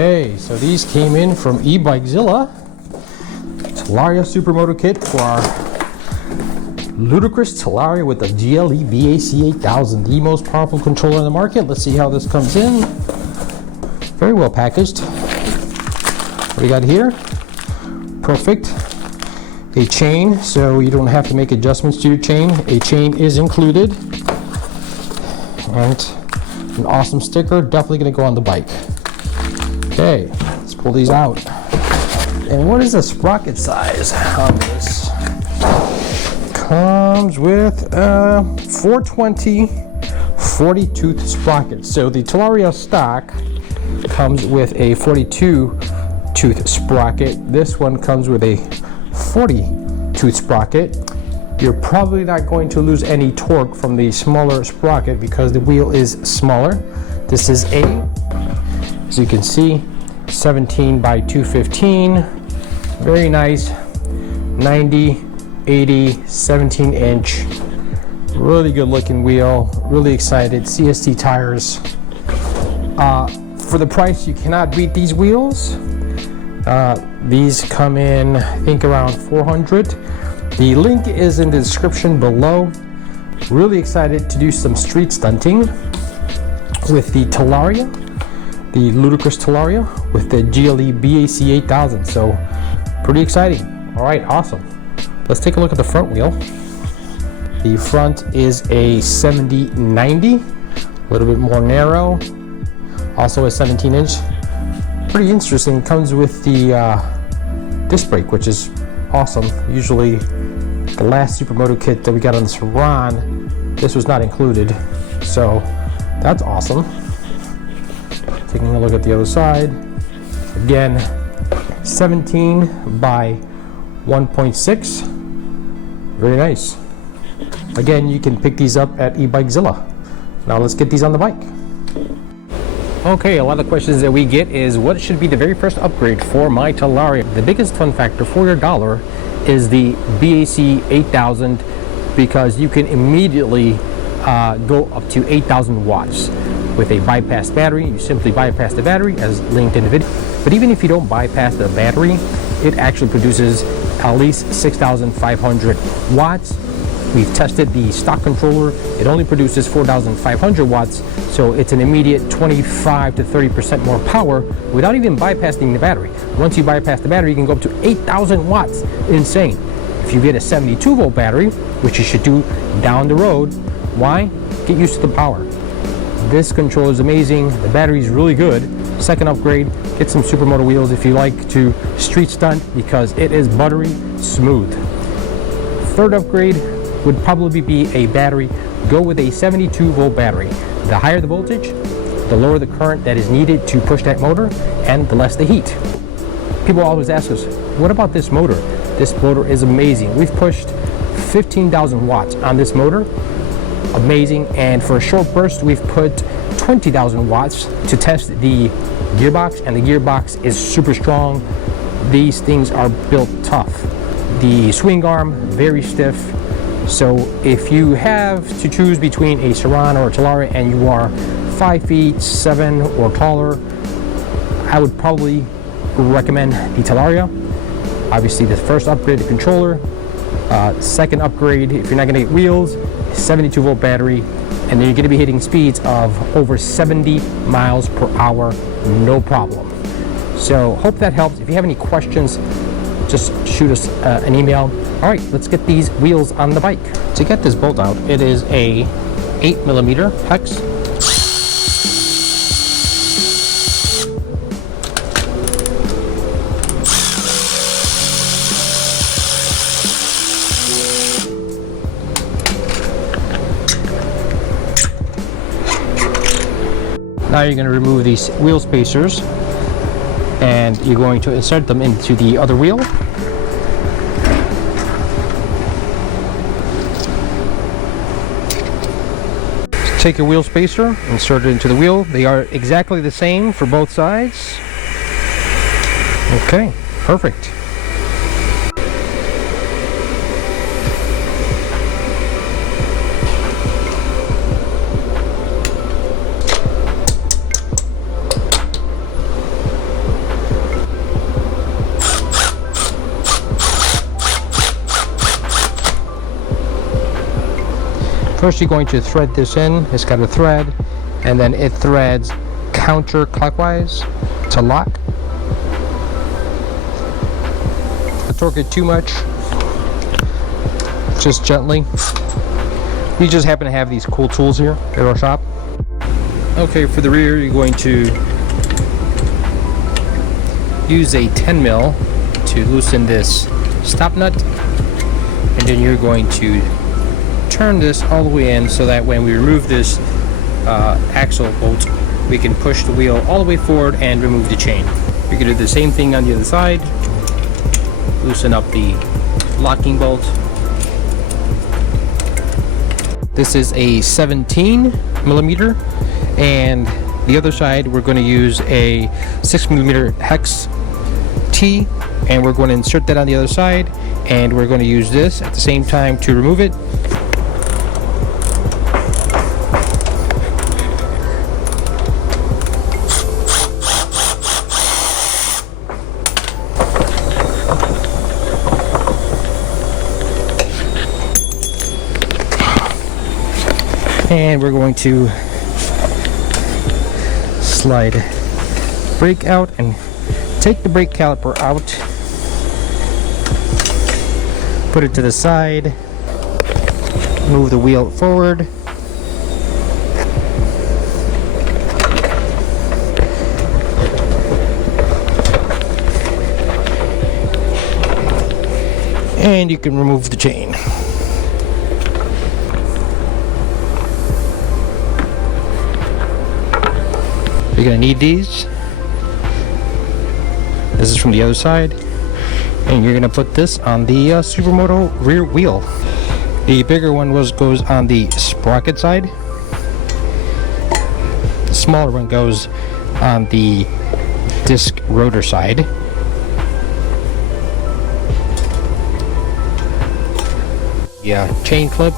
Okay, so these came in from Ebikezilla. Talaria SuperMoto kit for our Ludicrous Talaria with the GLE BAC 8000, the most powerful controller on the market. Let's see how this comes in. Very well packaged. What do we got here? Perfect. A chain, so you don't have to make adjustments to your chain. A chain is included. And an awesome sticker, definitely going to go on the bike. Okay, let's pull these out. And what is the sprocket size on this? Comes with a 420 40 tooth sprocket. So the Talaria stock comes with a 42 tooth sprocket. This one comes with a 40 tooth sprocket. You're probably not going to lose any torque from the smaller sprocket because the wheel is smaller. This is as you can see, 17 by 215. Very nice. 90, 80, 17 inch. Really good looking wheel. Really excited. CST tires. For the price, you cannot beat these wheels. These come in, I think, around 400. The link is in the description below. Really excited to do some street stunting with the Talaria, the Ludicrous Talaria with the GLE BAC 8000. So pretty exciting. All right, awesome. Let's take a look at the front wheel. The front is a 70/90, a little bit more narrow. Also a 17 inch. Pretty interesting. Comes with the disc brake, which is awesome. Usually the last SuperMoto kit that we got on the Surron, this was not included, so that's awesome. Taking a look at the other side, again, 17 by 1.6, very nice. Again, you can pick these up at Ebikezilla. Now let's get these on the bike. Okay, a lot of questions that we get is what should be the very first upgrade for my Talaria. The biggest fun factor for your dollar is the BAC 8000 because you can immediately go up to 8,000 watts. With a bypass battery, you simply bypass the battery as linked in the video. But even if you don't bypass the battery, it actually produces at least 6,500 watts. We've tested the stock controller. It only produces 4,500 watts, so it's an immediate 25 to 30% more power without even bypassing the battery. Once you bypass the battery, you can go up to 8,000 watts. Insane. If you get a 72 volt battery, which you should do down the road, why? Get used to the power. This controller is amazing. The battery is really good. Second upgrade, get some SuperMoto wheels if you like to street stunt because it is buttery smooth. Third upgrade would probably be a battery. Go with a 72 volt battery. The higher the voltage, the lower the current that is needed to push that motor, and the less the heat. People always ask us, what about this motor? This motor is amazing. We've pushed 15,000 watts on this motor. Amazing. And for a short burst, we've put 20,000 watts to test the gearbox, and the gearbox is super strong. These things are built tough. The swing arm, very stiff. So if you have to choose between a Surron or a Talaria and you are 5 feet 7 or taller, I would probably recommend the Talaria. Obviously the first upgrade, the controller. Second upgrade, if you're not going to get wheels, 72 volt battery, and then you're going to be hitting speeds of over 70 miles per hour, no problem. So hope that helps. If you have any questions, just shoot us an email. All right, let's get these wheels on the bike. To get this bolt out, it is a 8mm hex. Now you're going to remove these wheel spacers and you're going to insert them into the other wheel. Take a wheel spacer, insert it into the wheel. They are exactly the same for both sides. Okay, perfect. First, you're going to thread this in. It's got a thread, and then it threads counterclockwise to lock. Don't torque it too much, just gently. We just happen to have these cool tools here at our shop. Okay, for the rear, you're going to use a 10 mil to loosen this stop nut, and then you're going to turn this all the way in so that when we remove this axle bolt, we can push the wheel all the way forward and remove the chain. We can do the same thing on the other side. Loosen up the locking bolt. This is a 17 millimeter, and the other side we're going to use a 6 millimeter hex T, and we're going to insert that on the other side, and we're going to use this at the same time to remove it. And we're going to slide brake out and take the brake caliper out, put it to the side, move the wheel forward, and you can remove the chain. You're going to need these. This is from the other side, and you're going to put this on the SuperMoto rear wheel. The bigger one goes on the sprocket side. The smaller one goes on the disc rotor side. Yeah, chain clip,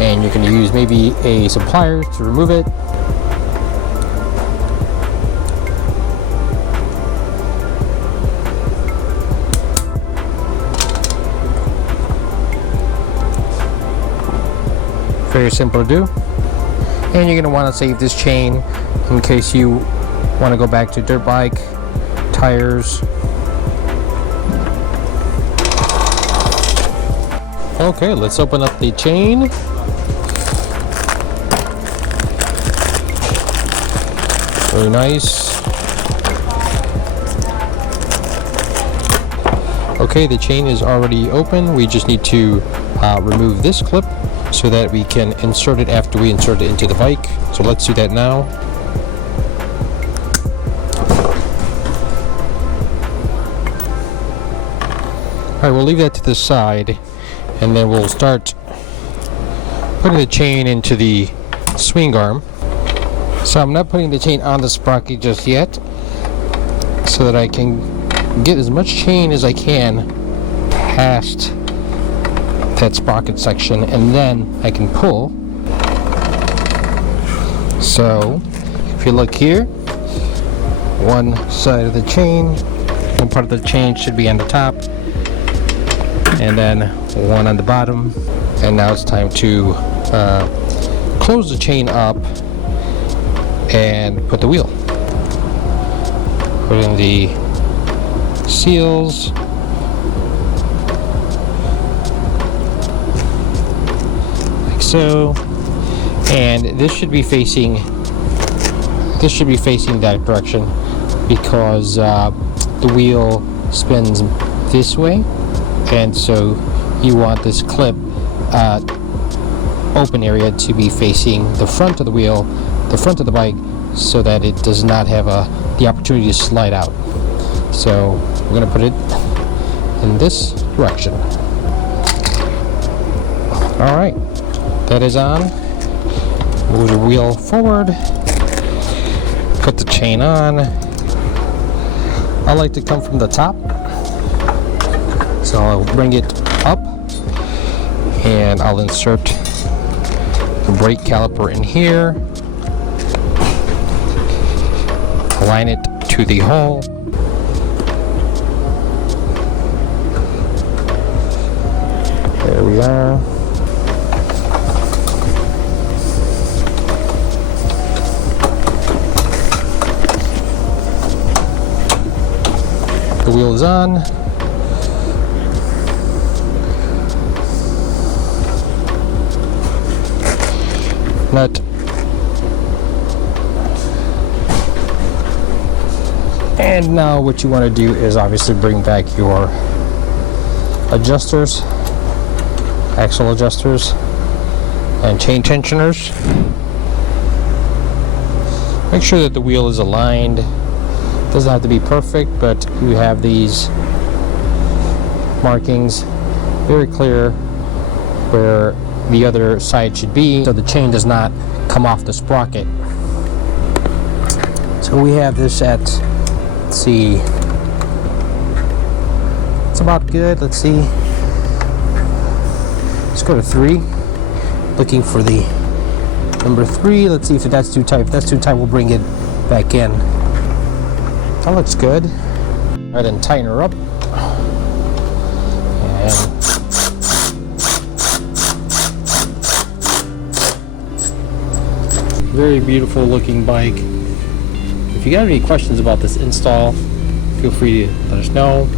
and you're going to use maybe some pliers to remove it. Very simple to do, and you're going to want to save this chain in case you want to go back to dirt bike, tires. Okay, let's open up the chain. Very nice. Okay, the chain is already open. We just need to remove this clip so that we can insert it after we insert it into the bike. So let's do that now. Alright, we'll leave that to the side, and then we'll start putting the chain into the swing arm. So I'm not putting the chain on the sprocket just yet, so that I can get as much chain as I can past that sprocket section, and then I can pull. So if you look here, one side of the chain, one part of the chain should be on the top, and then one on the bottom. And now it's time to close the chain up and put the wheel. Put in the seals. So, and this should be facing that direction, because the wheel spins this way, and so you want this clip open area to be facing the front of the wheel, the front of the bike, so that it does not have the opportunity to slide out. So we're going to put it in this direction. All right. That is on. Move the wheel forward. Put the chain on. I like to come from the top, so I'll bring it up, and I'll insert the brake caliper in here. Align it to the hole. There we are. wheel is on. Nut. And now what you want to do is obviously bring back your adjusters, axle adjusters, and chain tensioners. Make sure that the wheel is aligned. Doesn't have to be perfect, but you have these markings very clear where the other side should be, so the chain does not come off the sprocket. So we have this at, let's see, it's about good. Let's see, let's go to 3, looking for the number 3. Let's see if that's too tight. If that's too tight, we'll bring it back in. That looks good. All right, then tighten her up. And very beautiful looking bike. If you got any questions about this install, feel free to let us know.